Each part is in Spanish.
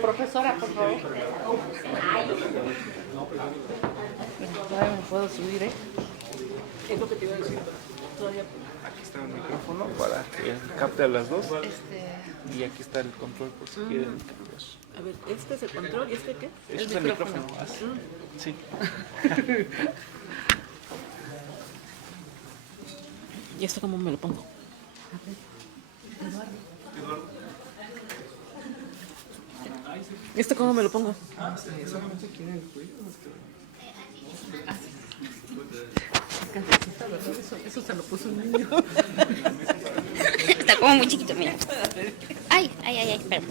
Profesora, por favor. Todavía me puedo subir, ¿eh? Es lo que te iba a decir. Todavía. Aquí está el micrófono para que capte a las dos. Y aquí está el control por si quieren cambiar. A ver, ¿este es el control y este qué? Este es el micrófono. Sí. ¿Y esto cómo me lo pongo? ¿Esto cómo me lo pongo? Solamente aquí en el cuello. Eso se lo puso un niño. Está como muy chiquito, mira. Ay, espera.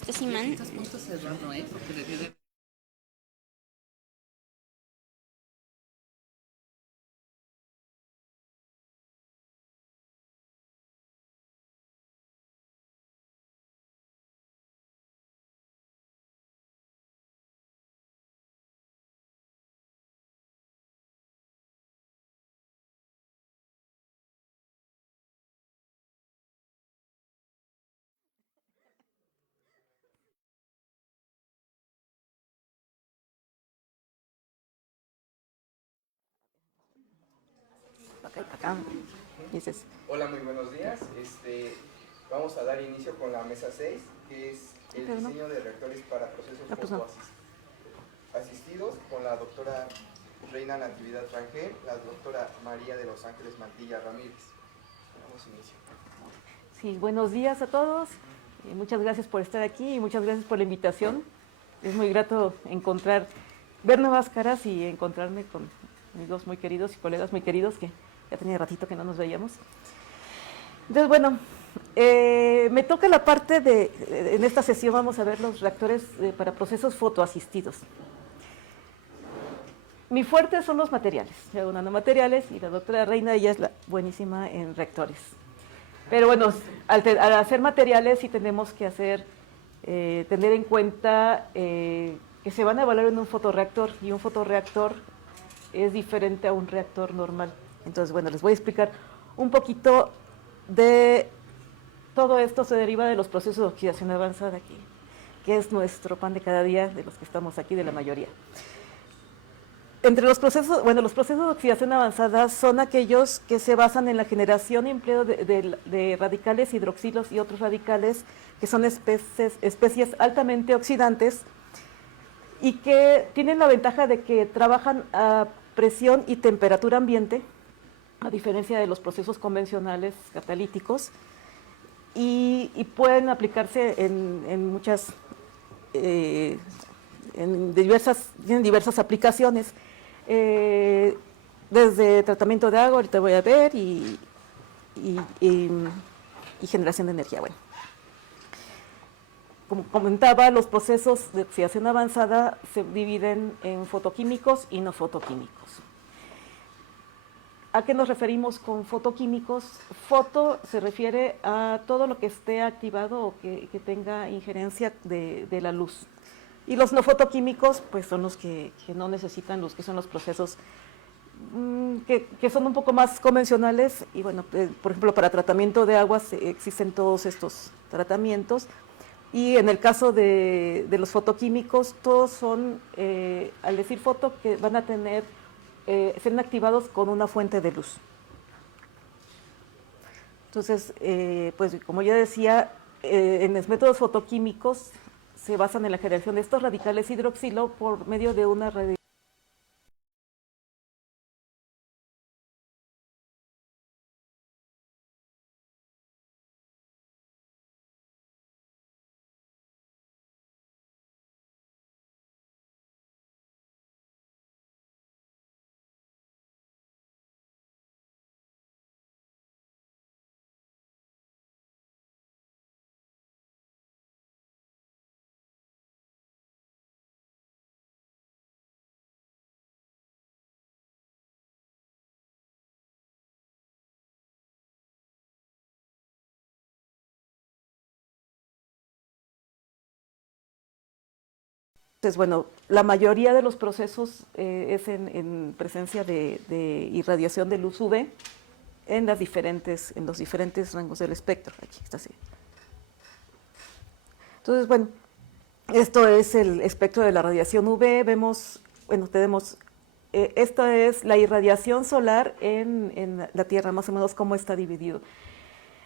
Este es imán. Estás punto cerrado, ¿eh? Porque le dio de... Acá. Dices. Hola, muy buenos días. Vamos a dar inicio con la mesa 6, que es el diseño de reactores para procesos fotoasistidos, con la doctora Reina Natividad Rangel, la doctora María de los Ángeles Mantilla Ramírez. Damos inicio. Sí, buenos días a todos. Muchas gracias por estar aquí y muchas gracias por la invitación. Es muy grato ver nuevas caras y encontrarme con amigos muy queridos y colegas muy queridos que ya tenía ratito que no nos veíamos. Entonces, bueno, me toca la parte en esta sesión vamos a ver los reactores para procesos fotoasistidos. Mi fuerte son los materiales, yo hago nanomateriales y la doctora Reina, ella es buenísima en reactores. Pero bueno, al hacer materiales sí tenemos que tener en cuenta que se van a evaluar en un fotorreactor y un fotorreactor es diferente a un reactor normal. Entonces, bueno, les voy a explicar un poquito de todo esto. Se deriva de los procesos de oxidación avanzada, que es nuestro pan de cada día de los que estamos aquí, de la mayoría. Entre los procesos de oxidación avanzada son aquellos que se basan en la generación y empleo de radicales hidroxilos y otros radicales que son especies altamente oxidantes y que tienen la ventaja de que trabajan a presión y temperatura ambiente, a diferencia de los procesos convencionales catalíticos, y pueden aplicarse tienen diversas aplicaciones, desde tratamiento de agua, ahorita voy a ver, y generación de energía. Bueno, como comentaba, los procesos de oxidación avanzada se dividen en fotoquímicos y no fotoquímicos. ¿A qué nos referimos con fotoquímicos? Foto se refiere a todo lo que esté activado o que tenga injerencia de la luz. Y los no fotoquímicos, pues son los que no necesitan luz, que son los procesos que son un poco más convencionales. Y bueno, por ejemplo, para tratamiento de aguas existen todos estos tratamientos. Y en el caso de los fotoquímicos, todos son, al decir foto, que van a ser activados con una fuente de luz. Entonces, pues como ya decía, en los métodos fotoquímicos se basan en la generación de estos radicales hidroxilo por medio de una radiación. Entonces, bueno, la mayoría de los procesos es en presencia de irradiación de luz UV en los diferentes rangos del espectro. Aquí está así. Entonces, bueno, esto es el espectro de la radiación UV. Vemos, bueno, tenemos, esta es la irradiación solar en la Tierra, más o menos cómo está dividido.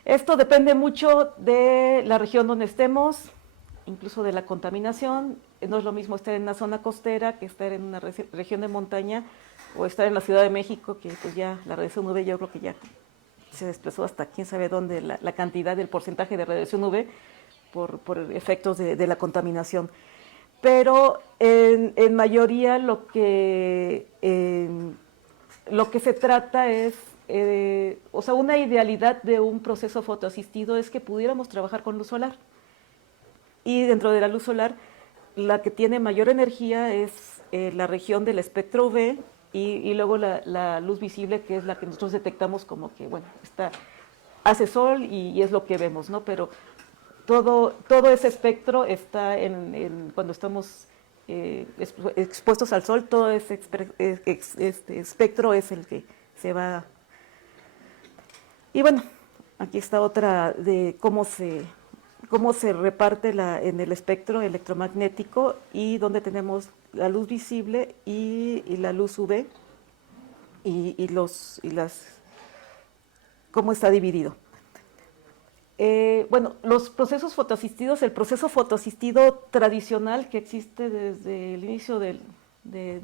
Esto depende mucho de la región donde estemos, incluso de la contaminación. No es lo mismo estar en una zona costera que estar en una región de montaña o estar en la Ciudad de México, que pues ya la radiación UV yo creo que ya se desplazó hasta quién sabe dónde la cantidad del porcentaje de radiación UV por efectos de la contaminación. Pero en mayoría lo que se trata es, o sea, una idealidad de un proceso fotoasistido es que pudiéramos trabajar con luz solar. Y dentro de la luz solar, la que tiene mayor energía es la región del espectro UV y luego la luz visible, que es la que nosotros detectamos como que, bueno, hace sol y es lo que vemos, ¿no? Pero todo ese espectro está cuando estamos expuestos al sol, todo ese espectro es el que se va. Y bueno, aquí está otra de cómo se reparte en el espectro electromagnético y donde tenemos la luz visible y la luz UV cómo está dividido. Bueno, los procesos fotoasistidos, el proceso fotoasistido tradicional que existe desde el inicio de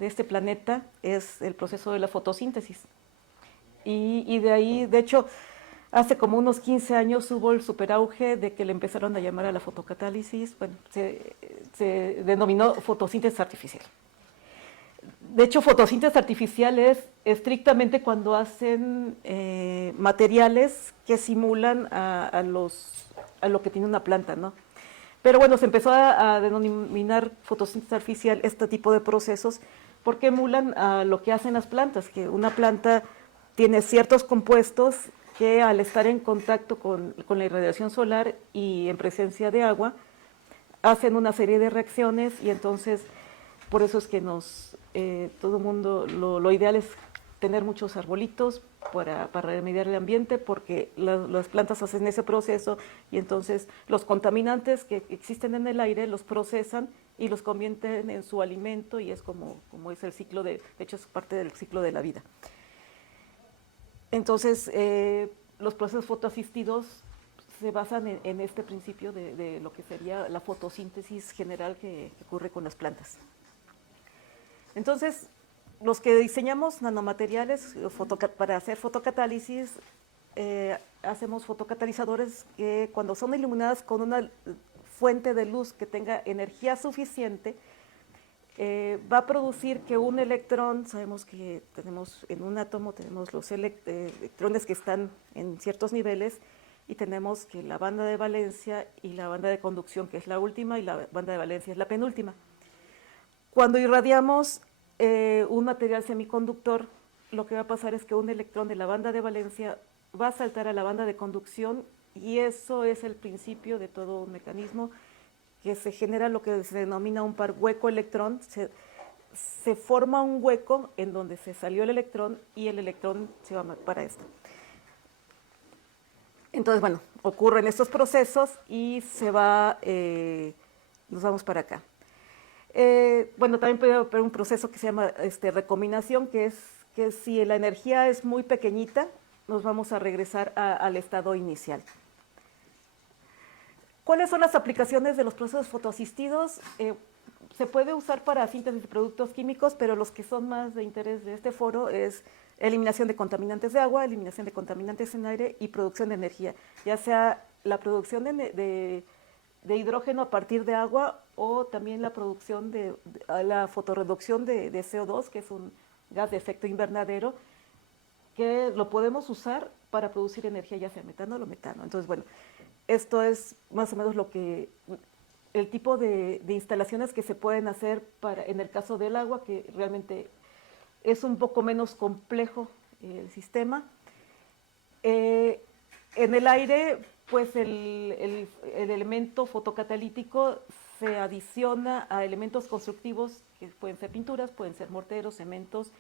este planeta es el proceso de la fotosíntesis. Y de ahí, de hecho, hace como unos 15 años hubo el superauge de que le empezaron a llamar a la fotocatálisis, bueno, se denominó fotosíntesis artificial. De hecho, fotosíntesis artificial es estrictamente cuando hacen materiales que simulan a lo que tiene una planta, ¿no? Pero bueno, se empezó a denominar fotosíntesis artificial este tipo de procesos porque emulan a lo que hacen las plantas, que una planta tiene ciertos compuestos que al estar en contacto con la irradiación solar y en presencia de agua, hacen una serie de reacciones y entonces por eso es que todo el mundo, lo ideal es tener muchos arbolitos para remediar el ambiente porque las plantas hacen ese proceso y entonces los contaminantes que existen en el aire los procesan y los convierten en su alimento y es como es el ciclo de hecho es parte del ciclo de la vida. Entonces, los procesos fotoasistidos se basan en este principio de lo que sería la fotosíntesis general que ocurre con las plantas. Entonces, los que diseñamos nanomateriales para hacer fotocatálisis, hacemos fotocatalizadores que cuando son iluminadas con una fuente de luz que tenga energía suficiente, va a producir que un electrón, sabemos que tenemos en un átomo, tenemos los electrones que están en ciertos niveles y tenemos que la banda de valencia y la banda de conducción, que es la última, y la banda de valencia es la penúltima. Cuando irradiamos un material semiconductor, lo que va a pasar es que un electrón de la banda de valencia va a saltar a la banda de conducción y eso es el principio de todo un mecanismo que se genera lo que se denomina un par hueco-electrón. Se forma un hueco en donde se salió el electrón y el electrón se va para esto. Entonces, bueno, ocurren estos procesos y nos vamos para acá. Bueno, también puede haber un proceso que se llama recombinación, que es que si la energía es muy pequeñita, nos vamos a regresar al estado inicial. ¿Cuáles son las aplicaciones de los procesos fotoasistidos? Se puede usar para síntesis de productos químicos, pero los que son más de interés de este foro es eliminación de contaminantes de agua, eliminación de contaminantes en aire y producción de energía, ya sea la producción de hidrógeno a partir de agua o también la producción la fotorreducción de CO2, que es un gas de efecto invernadero, que lo podemos usar para producir energía, ya sea metanol o metano. Entonces, bueno, esto es más o menos el tipo de instalaciones que se pueden hacer en el caso del agua, que realmente es un poco menos complejo el sistema. En el aire, pues el elemento fotocatalítico se adiciona a elementos constructivos que pueden ser pinturas, pueden ser morteros, cementos,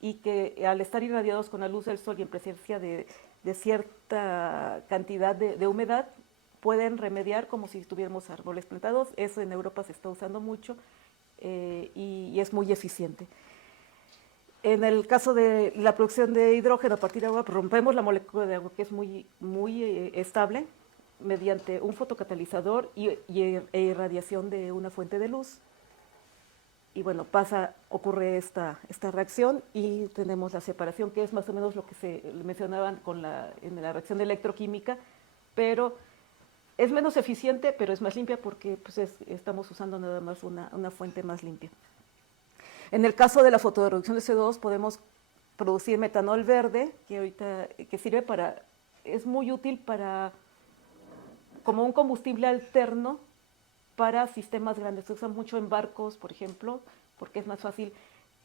y que al estar irradiados con la luz del sol y en presencia de cierta cantidad de humedad, pueden remediar como si tuviéramos árboles plantados. Eso en Europa se está usando mucho y es muy eficiente. En el caso de la producción de hidrógeno a partir de agua, rompemos la molécula de agua, que es muy estable, mediante un fotocatalizador e irradiación de una fuente de luz. Y bueno, ocurre esta reacción y tenemos la separación, que es más o menos lo que se mencionaban en la reacción electroquímica, pero es menos eficiente, pero es más limpia porque pues, estamos usando nada más una fuente más limpia. En el caso de la fotoreducción de CO2 podemos producir metanol verde, que sirve es muy útil como un combustible alterno para sistemas grandes. Se usa mucho en barcos, por ejemplo, porque es más fácil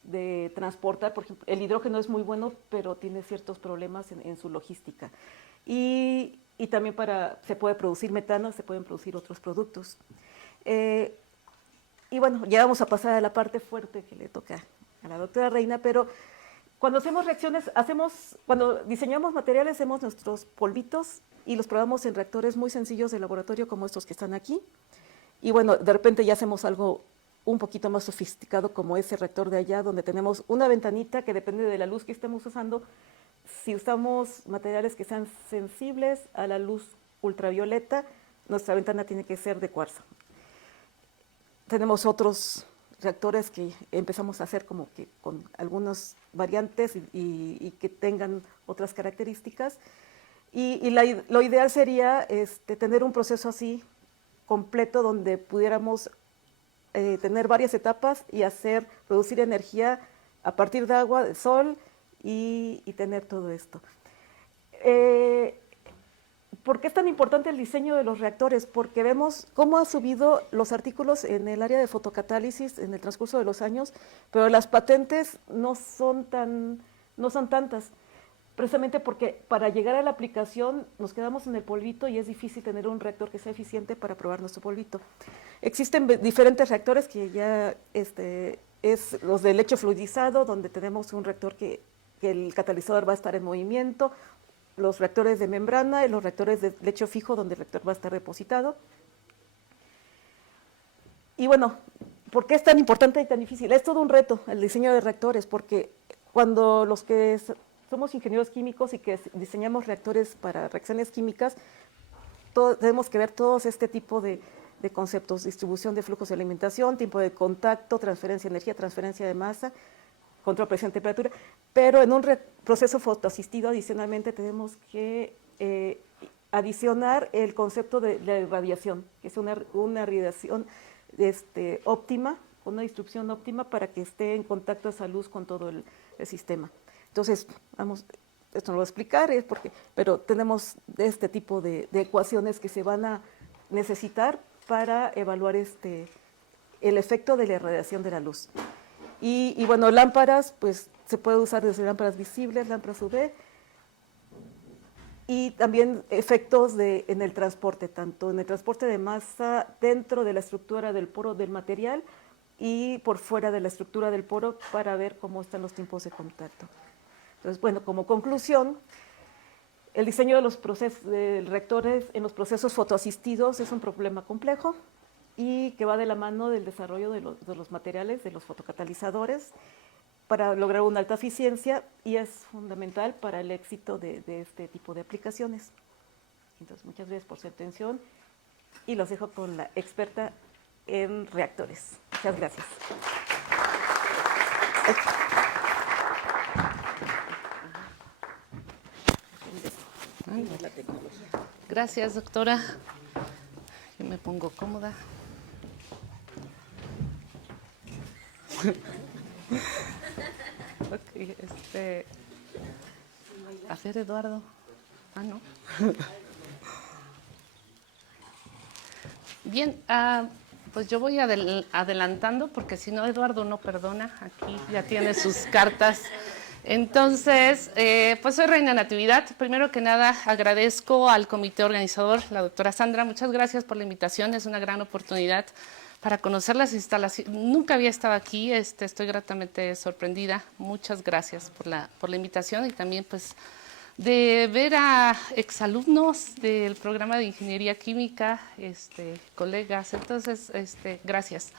de transportar. Por ejemplo, el hidrógeno es muy bueno, pero tiene ciertos problemas en su logística. Y también se puede producir metano, se pueden producir otros productos. Y bueno, ya vamos a pasar a la parte fuerte que le toca a la doctora Reina, pero cuando hacemos reacciones, cuando diseñamos materiales, hacemos nuestros polvitos y los probamos en reactores muy sencillos de laboratorio como estos que están aquí. Y bueno, de repente ya hacemos algo un poquito más sofisticado como ese reactor de allá, donde tenemos una ventanita que depende de la luz que estemos usando. Si usamos materiales que sean sensibles a la luz ultravioleta, nuestra ventana tiene que ser de cuarzo. Tenemos otros reactores que empezamos a hacer como que con algunas variantes y que tengan otras características. Y lo ideal sería tener un proceso así completo donde pudiéramos tener varias etapas y producir energía a partir de agua, de sol y tener todo esto. ¿Por qué es tan importante el diseño de los reactores? Porque vemos cómo han subido los artículos en el área de fotocatálisis en el transcurso de los años, pero las patentes no son tantas, precisamente porque para llegar a la aplicación nos quedamos en el polvito y es difícil tener un reactor que sea eficiente para probar nuestro polvito. Existen diferentes reactores que ya es los de lecho fluidizado, donde tenemos un reactor que el catalizador va a estar en movimiento, los reactores de membrana y los reactores de lecho fijo, donde el reactor va a estar depositado. Y bueno, ¿por qué es tan importante y tan difícil? Es todo un reto el diseño de reactores, porque cuando los que somos ingenieros químicos y que diseñamos reactores para reacciones químicas, tenemos que ver todos este tipo de conceptos: distribución de flujos de alimentación, tiempo de contacto, transferencia de energía, transferencia de masa, control, presión, temperatura, pero en un proceso fotoasistido adicionalmente tenemos que adicionar el concepto de la irradiación, que es una radiación óptima, una distribución óptima para que esté en contacto esa luz con todo el sistema. Entonces, esto no lo voy a explicar, pero tenemos este tipo de ecuaciones que se van a necesitar para evaluar el efecto de la irradiación de la luz. Y bueno, lámparas, pues se puede usar desde lámparas visibles, lámparas UV, y también efectos en el transporte, tanto en el transporte de masa dentro de la estructura del poro del material y por fuera de la estructura del poro para ver cómo están los tiempos de contacto. Entonces, bueno, como conclusión, el diseño de los reactores en los procesos fotoasistidos es un problema complejo y que va de la mano del desarrollo de los materiales, de los fotocatalizadores, para lograr una alta eficiencia, y es fundamental para el éxito de este tipo de aplicaciones. Entonces, muchas gracias por su atención y los dejo con la experta en reactores. Muchas gracias. Gracias, doctora. Yo me pongo cómoda. Ok, a ver, Eduardo. No. Bien, pues yo voy adelantando, porque si no, Eduardo no perdona. Aquí ya tiene sus cartas. Entonces, pues soy Reina Natividad. Primero que nada, agradezco al comité organizador, la doctora Sandra. Muchas gracias por la invitación. Es una gran oportunidad para conocer las instalaciones. Nunca había estado aquí, estoy gratamente sorprendida. Muchas gracias por la invitación, y también pues de ver a exalumnos del programa de Ingeniería Química, colegas, entonces, gracias.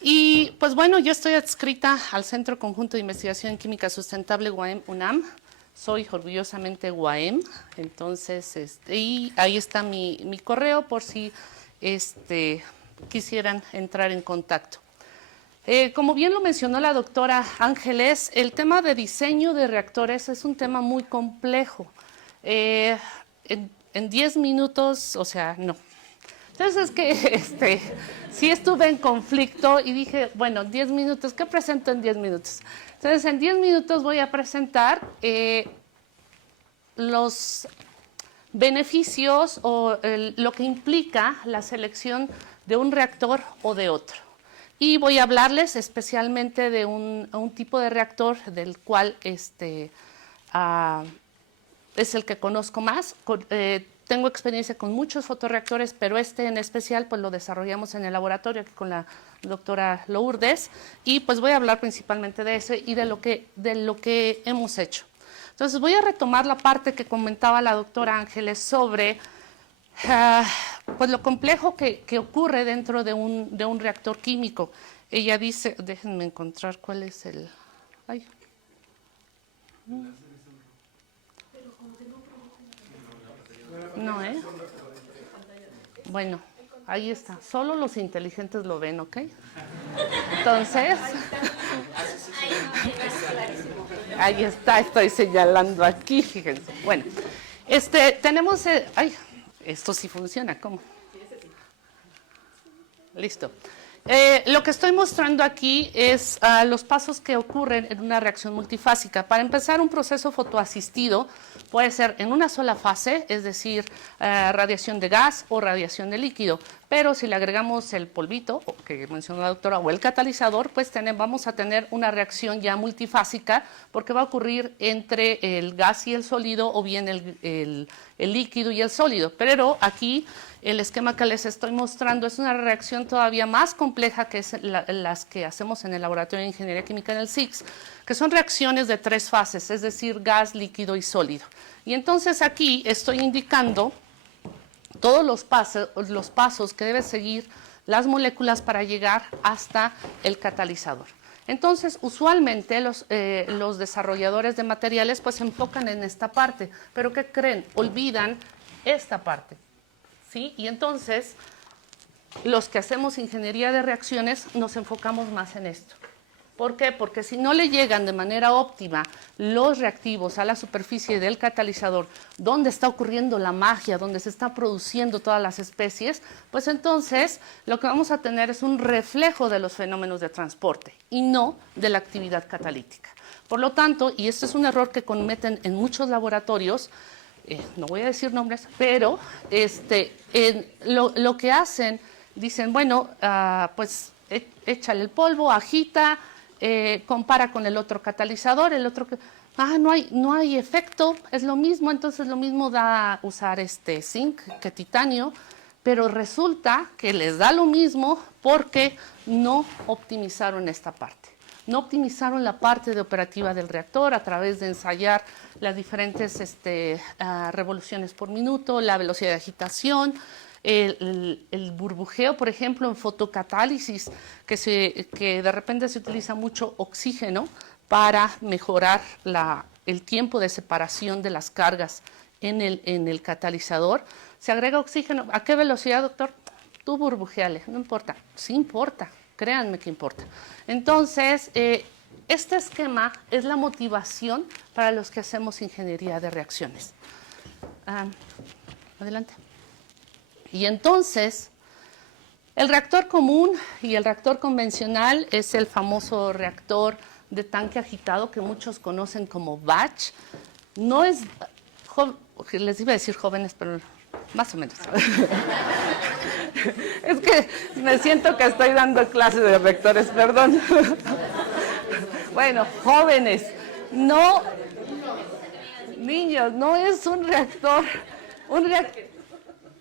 Y pues bueno, yo estoy adscrita al Centro Conjunto de Investigación en Química Sustentable UAM-UNAM, soy orgullosamente UAM, entonces, y ahí está mi correo por si quisieran entrar en contacto. Como bien lo mencionó la doctora Ángeles, el tema de diseño de reactores es un tema muy complejo. En 10 minutos, o sea, no. Entonces es que sí estuve en conflicto y dije, bueno, 10 minutos, ¿qué presento en 10 minutos? Entonces en 10 minutos voy a presentar los beneficios o lo que implica la selección de un reactor o de otro. Y voy a hablarles especialmente de un tipo de reactor del cual es el que conozco más. Tengo experiencia con muchos fotorreactores, pero en especial pues lo desarrollamos en el laboratorio aquí con la doctora Lourdes y pues voy a hablar principalmente de eso y de lo que hemos hecho. Entonces voy a retomar la parte que comentaba la doctora Ángeles sobre pues lo complejo que ocurre dentro de un reactor químico. Ella dice, déjenme encontrar cuál es el... Ay. No, ¿eh? Bueno, ahí está. Solo los inteligentes lo ven, ¿ok? Entonces... Ahí está, estoy señalando aquí, fíjense. Bueno, tenemos... ay, esto sí funciona, ¿cómo? Listo. Lo que estoy mostrando aquí es los pasos que ocurren en una reacción multifásica. Para empezar, un proceso fotoasistido puede ser en una sola fase, es decir, radiación de gas o radiación de líquido. Pero si le agregamos el polvito, que mencionó la doctora, o el catalizador, pues vamos a tener una reacción ya multifásica porque va a ocurrir entre el gas y el sólido o bien el líquido y el sólido. Pero aquí el esquema que les estoy mostrando es una reacción todavía más compleja que las que hacemos en el Laboratorio de Ingeniería Química en el CICS, que son reacciones de 3 fases, es decir, gas, líquido y sólido. Y entonces aquí estoy indicando todos los pasos que deben seguir las moléculas para llegar hasta el catalizador. Entonces, usualmente los desarrolladores de materiales pues se enfocan en esta parte, pero ¿qué creen? Olvidan esta parte, ¿sí? Y entonces, los que hacemos ingeniería de reacciones nos enfocamos más en esto. ¿Por qué? Porque si no le llegan de manera óptima los reactivos a la superficie del catalizador, donde está ocurriendo la magia, donde se está produciendo todas las especies, pues entonces lo que vamos a tener es un reflejo de los fenómenos de transporte y no de la actividad catalítica. Por lo tanto, y esto es un error que cometen en muchos laboratorios, no voy a decir nombres, pero lo que hacen, dicen, bueno, pues échale el polvo, agita, compara con el otro catalizador, el otro que no hay efecto, es lo mismo, entonces lo mismo da usar zinc que titanio, pero resulta que les da lo mismo porque no optimizaron esta parte. No optimizaron la parte de operativa del reactor a través de ensayar las diferentes revoluciones por minuto, la velocidad de agitación, el burbujeo, por ejemplo, en fotocatálisis, que de repente se utiliza mucho oxígeno para mejorar el tiempo de separación de las cargas en el catalizador. Se agrega oxígeno. ¿A qué velocidad, doctor? Tú burbujeale, no importa. Sí importa, créanme que importa. Entonces, este esquema es la motivación para los que hacemos ingeniería de reacciones. Adelante. Y entonces, el reactor común y el reactor convencional es el famoso reactor de tanque agitado que muchos conocen como batch. No es, les iba a decir jóvenes, pero más o menos. Es que me siento que estoy dando clases de reactores, perdón. Bueno, jóvenes, no, niños, no es un reactor.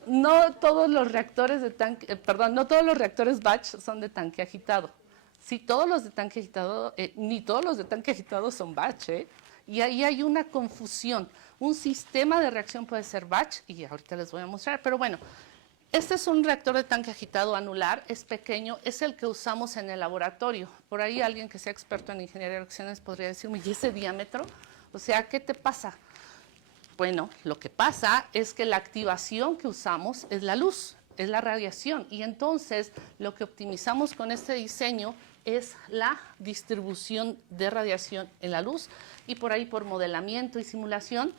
No todos los reactores de tanque, no todos los reactores batch son de tanque agitado. Sí, todos los de tanque agitado, ni todos los de tanque agitado son batch, Y ahí hay una confusión. Un sistema de reacción puede ser batch, y ahorita les voy a mostrar, pero bueno, este es un reactor de tanque agitado anular, es pequeño, es el que usamos en el laboratorio. Por ahí alguien que sea experto en ingeniería de reacciones podría decirme, ¿y ese diámetro? O sea, ¿qué te pasa? Bueno, lo que pasa es que la activación que usamos es la luz, es la radiación, y entonces lo que optimizamos con este diseño es la distribución de radiación en la luz, y por ahí por modelamiento y simulación,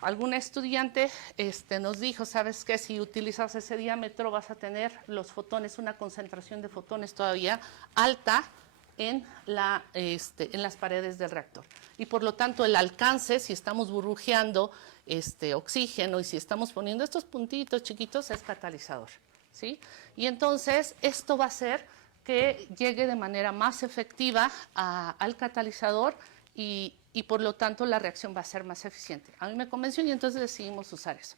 algún estudiante nos dijo, ¿sabes qué? Si utilizas ese diámetro vas a tener los fotones, una concentración de fotones todavía alta en las paredes del reactor. Y por lo tanto el alcance, si estamos burbujeando oxígeno y si estamos poniendo estos puntitos chiquitos, es catalizador, ¿sí? Y entonces esto va a hacer que llegue de manera más efectiva al catalizador y por lo tanto la reacción va a ser más eficiente. A mí me convenció y entonces decidimos usar eso.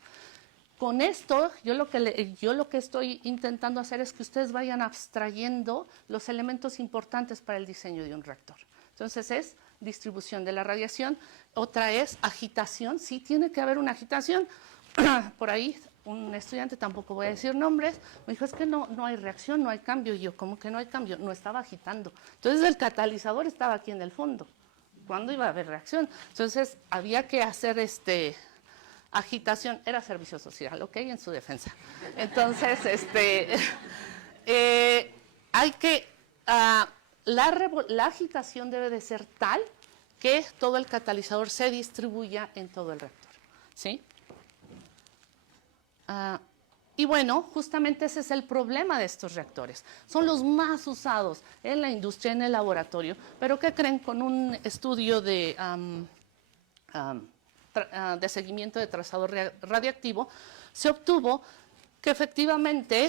Con esto, yo lo que estoy intentando hacer es que ustedes vayan abstrayendo los elementos importantes para el diseño de un reactor. Entonces es distribución de la radiación, otra es agitación, sí tiene que haber una agitación. Por ahí un estudiante, tampoco voy a decir nombres, me dijo, es que no hay reacción, no hay cambio. Y yo, ¿cómo que no hay cambio? No estaba agitando. Entonces el catalizador estaba aquí en el fondo. ¿Cuándo iba a haber reacción? Entonces había que hacer agitación, era servicio social, ¿ok? En su defensa. Entonces, hay que, la agitación debe de ser tal que todo el catalizador se distribuya en todo el reactor, ¿sí? Y bueno, justamente ese es el problema de estos reactores. Son los más usados en la industria, en el laboratorio, pero ¿qué creen? Con un estudio de seguimiento de trazador radiactivo, se obtuvo que efectivamente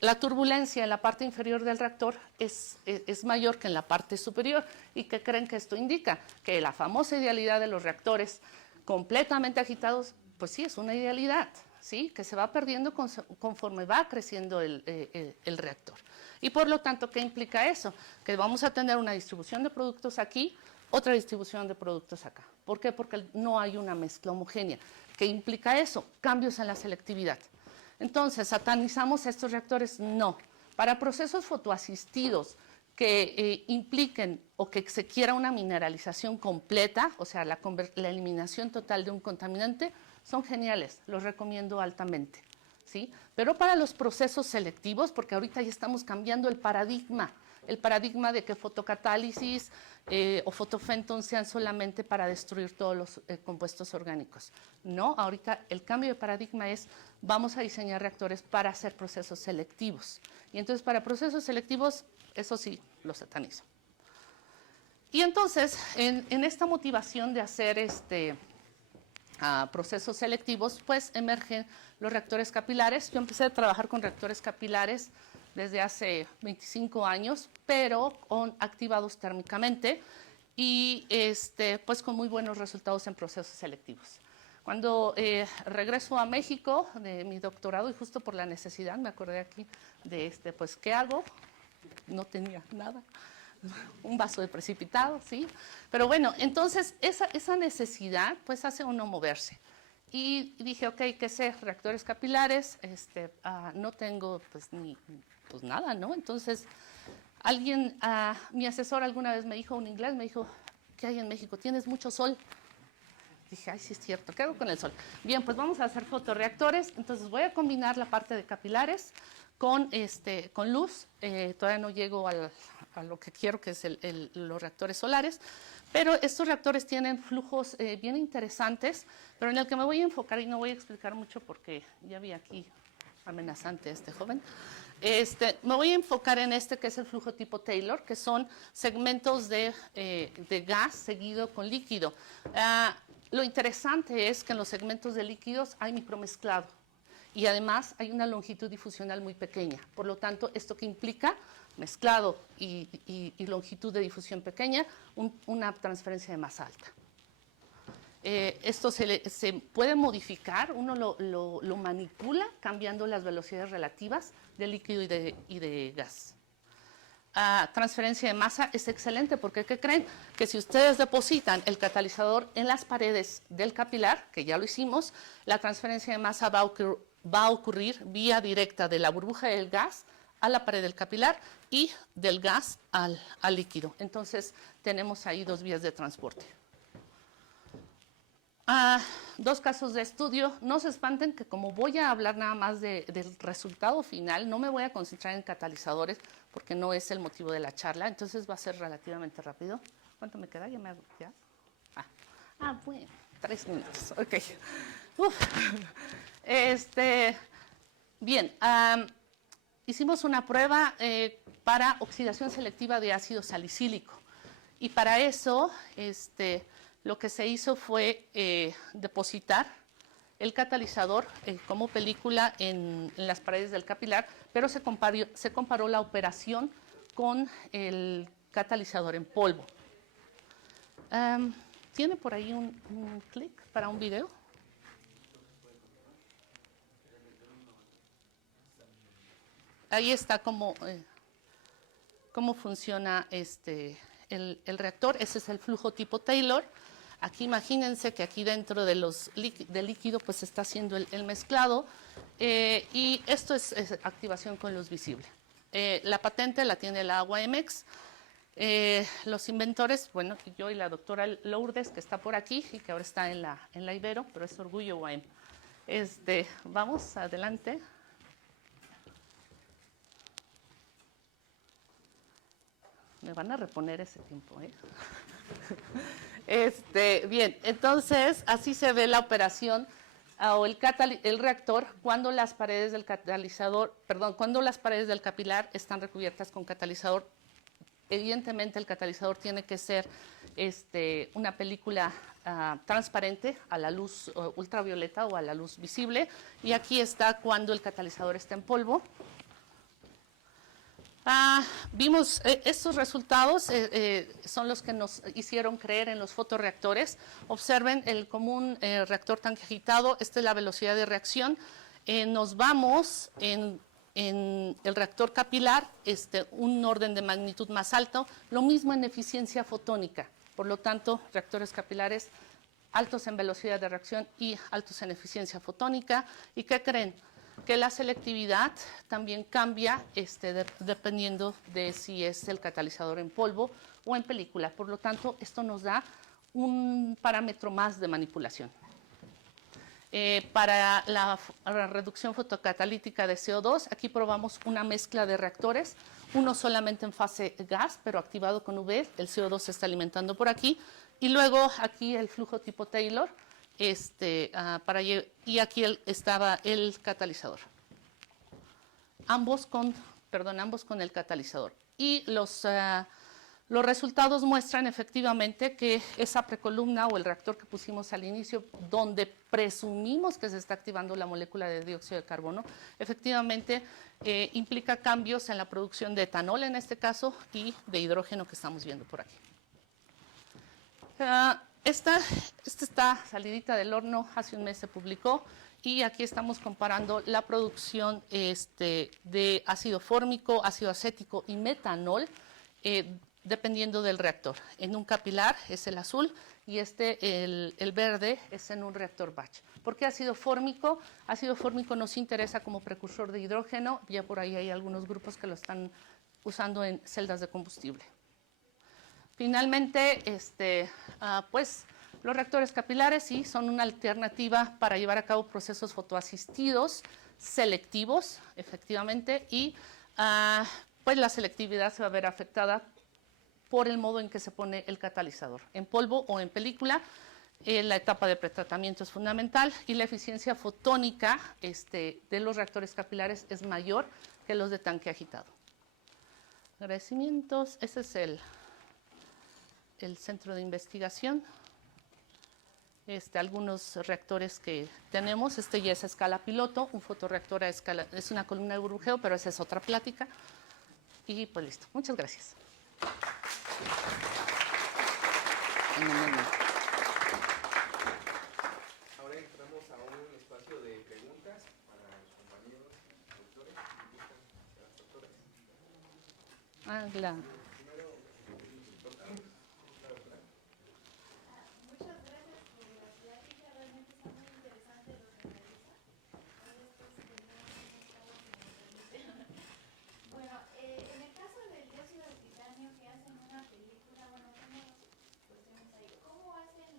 la turbulencia en la parte inferior del reactor es mayor que en la parte superior. ¿Y qué creen que esto indica? Que la famosa idealidad de los reactores completamente agitados, pues sí, es una idealidad, ¿sí? Que se va perdiendo conforme va creciendo el reactor. Y por lo tanto, ¿qué implica eso? Que vamos a tener una distribución de productos aquí, otra distribución de productos acá. ¿Por qué? Porque no hay una mezcla homogénea. ¿Qué implica eso? Cambios en la selectividad. Entonces, ¿satanizamos estos reactores? No. Para procesos fotoasistidos que impliquen o que se quiera una mineralización completa, o sea, la eliminación total de un contaminante, son geniales, los recomiendo altamente, ¿sí? Pero para los procesos selectivos, porque ahorita ya estamos cambiando el paradigma de que fotocatálisis o fotofenton sean solamente para destruir todos los compuestos orgánicos. No, ahorita el cambio de paradigma es, vamos a diseñar reactores para hacer procesos selectivos. Y entonces para procesos selectivos, eso sí, lo satanizo. Y entonces, en esta motivación de hacer procesos selectivos, pues emergen los reactores capilares. Yo empecé a trabajar con reactores capilares desde hace 25 años, pero activados térmicamente y pues con muy buenos resultados en procesos selectivos. Cuando regreso a México de mi doctorado y justo por la necesidad, me acordé aquí de pues ¿qué hago? No tenía nada. Un vaso de precipitado, ¿sí? Pero bueno, entonces esa necesidad pues hace uno moverse. Y dije, ok, ¿qué sé? Reactores capilares, no tengo pues nada, ¿no? Entonces mi asesor alguna vez me dijo, un inglés, me dijo, ¿qué hay en México? ¿Tienes mucho sol? Dije, ay, sí es cierto, ¿qué hago con el sol? Bien, pues vamos a hacer fotorreactores, entonces voy a combinar la parte de capilares con luz, todavía no llego a lo que quiero, que es los reactores solares, pero estos reactores tienen flujos bien interesantes, pero en el que me voy a enfocar, y no voy a explicar mucho porque ya vi aquí amenazante este joven, me voy a enfocar en que es el flujo tipo Taylor, que son segmentos de gas seguido con líquido. Lo interesante es que en los segmentos de líquidos hay micromezclado. Y además hay una longitud difusional muy pequeña. Por lo tanto, ¿esto qué implica? Mezclado y longitud de difusión pequeña, una transferencia de masa alta. Esto se puede modificar, uno lo manipula cambiando las velocidades relativas de líquido y de gas. transferencia de masa es excelente, porque ¿qué creen? Que si ustedes depositan el catalizador en las paredes del capilar, que ya lo hicimos, la transferencia de masa va a ocurrir vía directa de la burbuja del gas a la pared del capilar y del gas al líquido. Entonces tenemos ahí dos vías de transporte. Dos casos de estudio. No se espanten que como voy a hablar nada más del resultado final, no me voy a concentrar en catalizadores porque no es el motivo de la charla, entonces va a ser relativamente rápido. ¿Cuánto me queda? ¿Ya? Bueno, 3 minutos. Ok. Bien, hicimos una prueba para oxidación selectiva de ácido salicílico y para eso lo que se hizo fue depositar el catalizador como película en las paredes del capilar, pero se comparó la operación con el catalizador en polvo. ¿Tiene por ahí un clic para un video? Ahí está cómo funciona el reactor. Ese es el flujo tipo Taylor. Aquí imagínense que aquí dentro del líquido pues se está haciendo el mezclado y esto es activación con luz visible. La patente la tiene la UAMX. Los inventores, bueno, yo y la doctora Lourdes, que está por aquí y que ahora está en la Ibero, pero es orgullo UAM. Vamos adelante. Me van a reponer ese tiempo, ¿eh? Bien, entonces así se ve la operación o el reactor cuando las paredes del del capilar están recubiertas con catalizador. Evidentemente el catalizador tiene que ser una película transparente a la luz ultravioleta o a la luz visible, y aquí está cuando el catalizador está en polvo. Vimos estos resultados, son los que nos hicieron creer en los fotorreactores. Observen el común reactor tanque agitado, esta es la velocidad de reacción. Nos vamos en el reactor capilar, un orden de magnitud más alto, lo mismo en eficiencia fotónica. Por lo tanto, reactores capilares altos en velocidad de reacción y altos en eficiencia fotónica. ¿Y qué creen? Que la selectividad también cambia dependiendo de si es el catalizador en polvo o en película. Por lo tanto, esto nos da un parámetro más de manipulación. Para la reducción fotocatalítica de CO2, aquí probamos una mezcla de reactores, uno solamente en fase gas, pero activado con UV, el CO2 se está alimentando por aquí, y luego aquí el flujo tipo Taylor, y aquí estaba el catalizador. Ambos con el catalizador. Y los resultados muestran efectivamente que esa precolumna o el reactor que pusimos al inicio, donde presumimos que se está activando la molécula de dióxido de carbono, efectivamente implica cambios en la producción de etanol en este caso y de hidrógeno que estamos viendo por aquí. Esta está salidita del horno, hace un mes se publicó, y aquí estamos comparando la producción de ácido fórmico, ácido acético y metanol, dependiendo del reactor. En un capilar es el azul y el verde es en un reactor batch. ¿Por qué ácido fórmico? Ácido fórmico nos interesa como precursor de hidrógeno, ya por ahí hay algunos grupos que lo están usando en celdas de combustible. Finalmente, pues los reactores capilares sí son una alternativa para llevar a cabo procesos fotoasistidos selectivos, efectivamente, y pues la selectividad se va a ver afectada por el modo en que se pone el catalizador, en polvo o en película. La etapa de pretratamiento es fundamental y la eficiencia fotónica de los reactores capilares es mayor que los de tanque agitado. Agradecimientos. Ese es el centro de investigación. Algunos reactores que tenemos, ya es a escala piloto, un fotorreactor a escala, es una columna de burbujeo, pero esa es otra plática. Y pues listo. Muchas gracias. Ahora entramos a un espacio de preguntas para los compañeros doctores. ¿Gustan las doctoras? Ah, Bueno, en el caso del dióxido de titanio que hacen una película, bueno, tengo cuestiones ahí. ¿Cómo hacen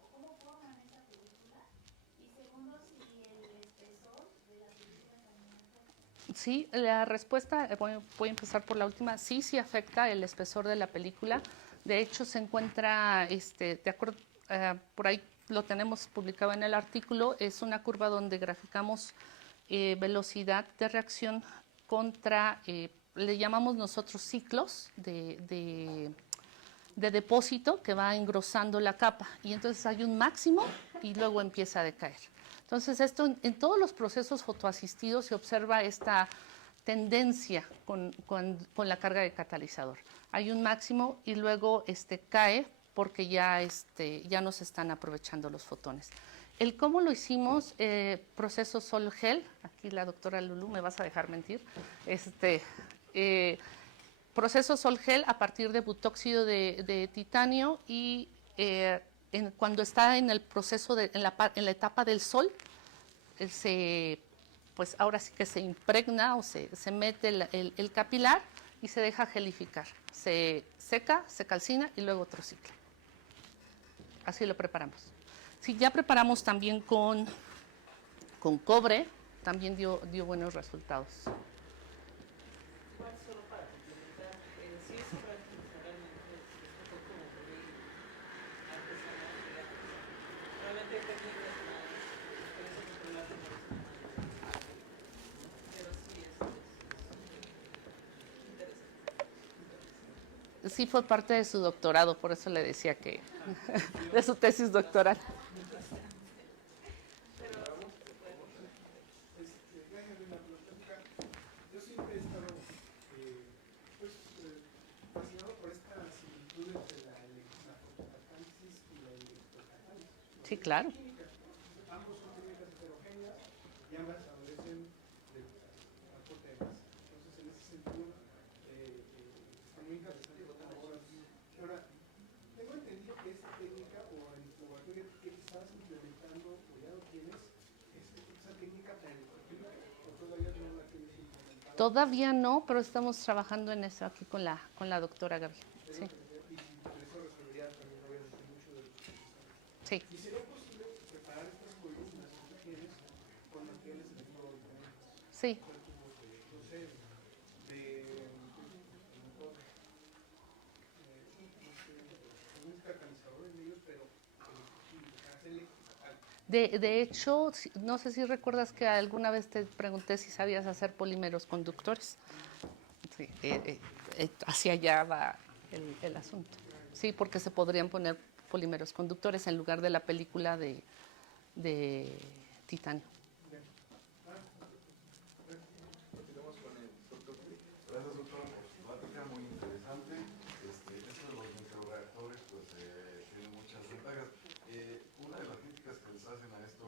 o cómo forman esa película? Y segundo, si el espesor de la película también afecta. Sí, la respuesta, voy a empezar por la última, sí, sí afecta el espesor de la película. De hecho, se encuentra, de acuerdo, por ahí lo tenemos publicado en el artículo, es una curva donde graficamos velocidad de reacción contra, le llamamos nosotros ciclos de depósito que va engrosando la capa. Y entonces hay un máximo y luego empieza a decaer. Entonces, esto en todos los procesos fotoasistidos se observa esta tendencia con la carga de catalizador. Hay un máximo y luego cae porque ya no se están aprovechando los fotones. El cómo lo hicimos, proceso Sol-Gel, aquí la doctora Lulú me vas a dejar mentir, proceso Sol-Gel a partir de butóxido de titanio y cuando está en el proceso, en la etapa del sol, pues ahora sí que se impregna o se mete el capilar y se deja gelificar. Se seca, se calcina y luego otro ciclo. Así lo preparamos. Sí, ya preparamos también con cobre, también dio buenos resultados. Sí, fue parte de su doctorado, por eso le decía que de su tesis doctoral. Yo siempre he estado fascinado por estas similitudes de la fotocatálisis y la electrocatálisis. Sí, claro. Ambos son técnicas heterogéneas y ambas adolecen de transporte de masa. Entonces, en ese sentido, está muy interesante ahora. Ahora, tengo entendido que esta técnica o el laboratorio que estás implementando o ya lo tienes, esa técnica para electroquímica, o todavía no la tienes implementada. Todavía no, pero estamos trabajando en eso aquí con la doctora Gaby. Sí. Y eso resolvería también obviamente mucho de los procesos. Sí. ¿Y sería posible preparar estas columnas que tú tienes con materiales de tipo diferentes? Sí. No sé, un catalizador en ellos, pero de hecho, no sé si recuerdas que alguna vez te pregunté si sabías hacer polímeros conductores. Sí, hacia allá va el asunto. Sí, porque se podrían poner polímeros conductores en lugar de la película de titanio. Gracias, doctora, por su plática, muy interesante. Esto de los microreactores, pues tiene muchas ventajas. Una de las críticas que les hacen a esto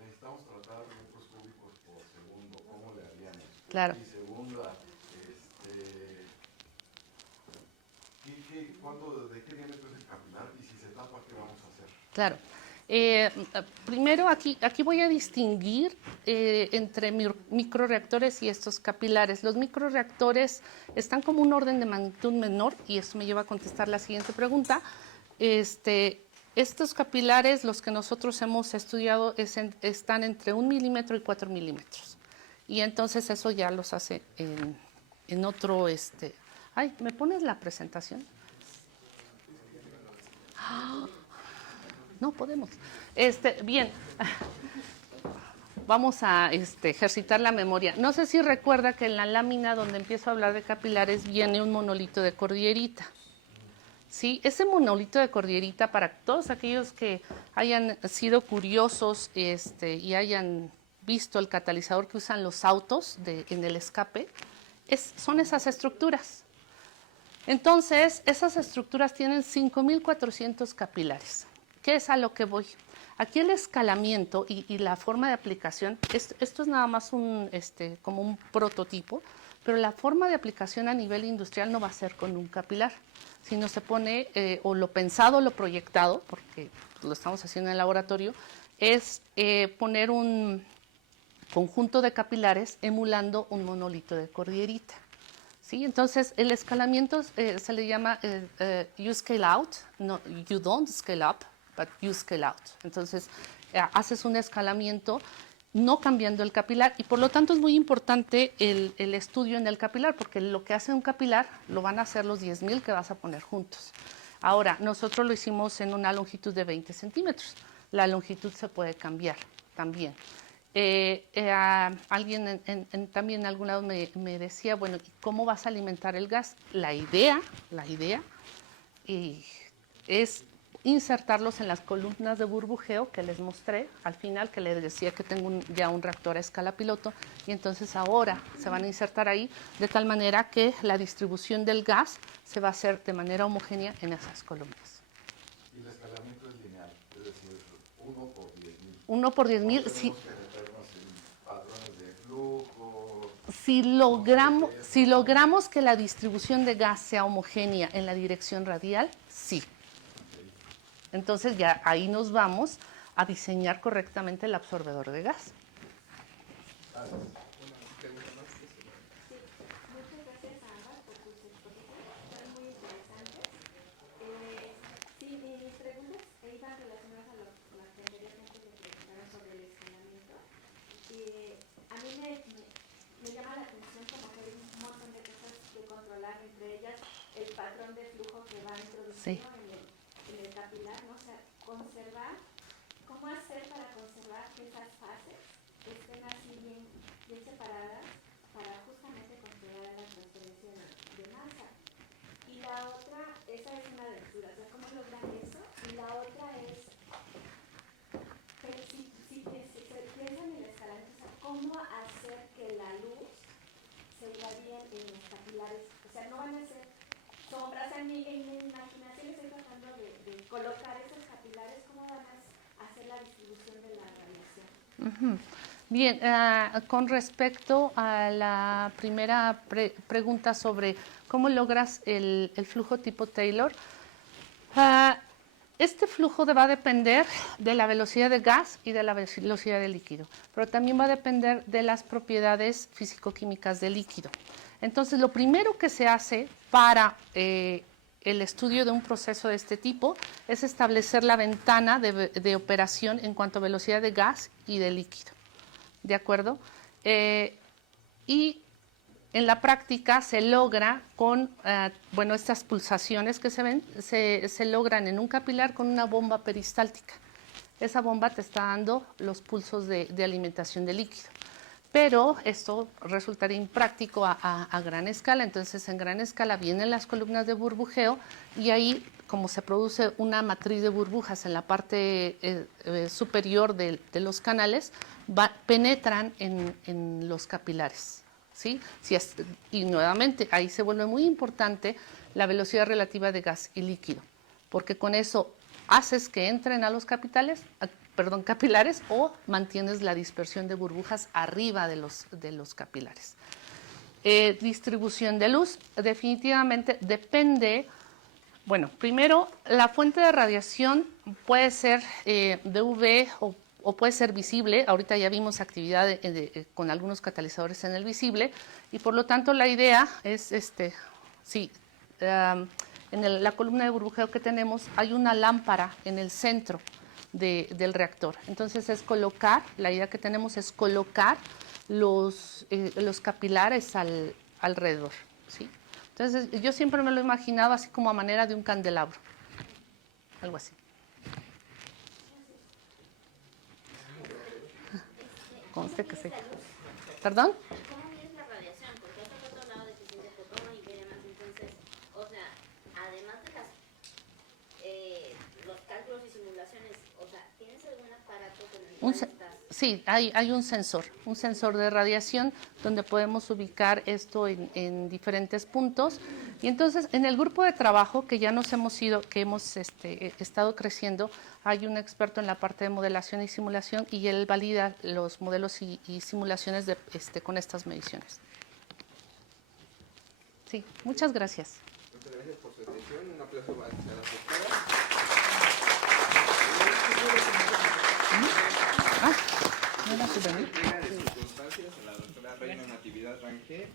necesitamos tratar metros cúbicos por segundo, ¿cómo le haríamos? Claro. Y segunda, ¿de qué diámetro es el capilar? Y si se tapa, ¿qué vamos a hacer? Claro. Primero, aquí voy a distinguir entre microreactores y estos capilares. Los microreactores están como un orden de magnitud menor, y esto me lleva a contestar la siguiente pregunta. Estos capilares, los que nosotros hemos estudiado, están entre 1 milímetro y 4 milímetros. Y entonces eso ya los hace en otro... Ay, ¿me pones la presentación? No podemos. Bien, vamos a ejercitar la memoria. No sé si recuerda que en la lámina donde empiezo a hablar de capilares viene un monolito de cordillerita. ¿Sí? Ese monolito de cordillerita, para todos aquellos que hayan sido curiosos y hayan visto el catalizador que usan los autos en el escape, son esas estructuras. Entonces, esas estructuras tienen 5.400 capilares. ¿Qué es a lo que voy? Aquí el escalamiento y la forma de aplicación, esto es nada más como un prototipo, pero la forma de aplicación a nivel industrial no va a ser con un capilar, sino se pone, o lo pensado, lo proyectado, porque lo estamos haciendo en el laboratorio, es poner un conjunto de capilares emulando un monolito de cordillerita. ¿Sí? Entonces, el escalamiento se le llama you scale out, no, you don't scale up, but you scale out. Entonces, haces un escalamiento no cambiando el capilar y por lo tanto es muy importante el estudio en el capilar, porque lo que hace un capilar lo van a hacer los 10,000 que vas a poner juntos. Ahora, nosotros lo hicimos en una longitud de 20 centímetros. La longitud se puede cambiar también. Alguien también en algún lado me decía, bueno, ¿cómo vas a alimentar el gas? La idea es insertarlos en las columnas de burbujeo que les mostré al final, que les decía que tengo ya un reactor a escala piloto, y entonces ahora se van a insertar ahí de tal manera que la distribución del gas se va a hacer de manera homogénea en esas columnas. Y el escalamiento es lineal, es decir, 1 por 10,000. 1 por 10,000, sí. Patrones de flujo. Si logramos que la distribución de gas sea homogénea en la dirección radial, sí. Entonces ya ahí nos vamos a diseñar correctamente el absorbedor de gas. Muchas gracias a ambas por sus exposiciones, fueron muy interesantes. Sí, mis preguntas iban relacionadas a lo que anteriormente le preguntaron sobre el escalamiento. A mí me llama la atención como que hay un montón de cosas que controlar, entre ellas el patrón de flujo que va introduciendo en el capilar, ¿no? O sea, conservar, ¿cómo hacer para conservar que esas fases estén así bien separadas para justamente controlar la transferencia de masa? Y la otra, esa es una de las dudas, o sea, ¿cómo logran eso? Y la otra es, pero si se piensa en el escalamiento, o sea, ¿cómo hacer que la luz se irradie en los capilares? O sea, no van a ser sombras, en mi imaginación estoy tratando de colocar esos capilares, ¿cómo van a hacer la distribución de la radiación? Bien, con respecto a la primera pregunta sobre cómo logras el flujo tipo Taylor, este flujo va a depender de la velocidad de gas y de la velocidad del líquido, pero también va a depender de las propiedades físico-químicas del líquido. Entonces, lo primero que se hace para el estudio de un proceso de este tipo es establecer la ventana de operación en cuanto a velocidad de gas y de líquido. ¿De acuerdo? Y en la práctica se logra con, estas pulsaciones que se ven, se logran en un capilar con una bomba peristáltica. Esa bomba te está dando los pulsos de alimentación de líquido. Pero esto resultaría impráctico a gran escala, entonces en gran escala vienen las columnas de burbujeo y ahí, como se produce una matriz de burbujas en la parte superior de los canales, penetran en los capilares. ¿Sí? Y nuevamente ahí se vuelve muy importante la velocidad relativa de gas y líquido, porque con eso haces que entren a los capilares o mantienes la dispersión de burbujas arriba de los capilares. Distribución de luz, definitivamente depende. Bueno, primero, la fuente de radiación puede ser de UV o puede ser visible. Ahorita ya vimos actividad con algunos catalizadores en el visible y por lo tanto la idea es, en la columna de burbujeo que tenemos hay una lámpara en el centro del reactor. Entonces la idea que tenemos es colocar los capilares alrededor, ¿sí? Entonces yo siempre me lo he imaginado así como a manera de un candelabro, algo así. Conste que sí. ¿Perdón? ¿Cómo mides la radiación? Porque hace rato hablaba de eficiencia de fotón y que demás. Entonces, o sea, además de los cálculos y simulaciones, o sea, ¿tienes algún aparato con el cual estás? Sí, hay un sensor de radiación donde podemos ubicar esto en diferentes puntos. Y entonces, en el grupo de trabajo que ya nos hemos ido, que hemos estado creciendo, hay un experto en la parte de modelación y simulación y él valida los modelos y simulaciones con estas mediciones. Sí, muchas gracias. Muchas gracias por su atención. Un aplauso a la doctora. ¿No era su venir? Entrega de circunstancias a la doctora Reina Natividad Rangel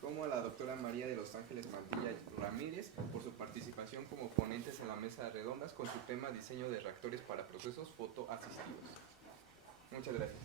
como a la doctora María de los Ángeles Mantilla Ramírez por su participación como ponentes en la mesa redondas con su tema diseño de reactores para procesos fotoasistivos. Muchas gracias.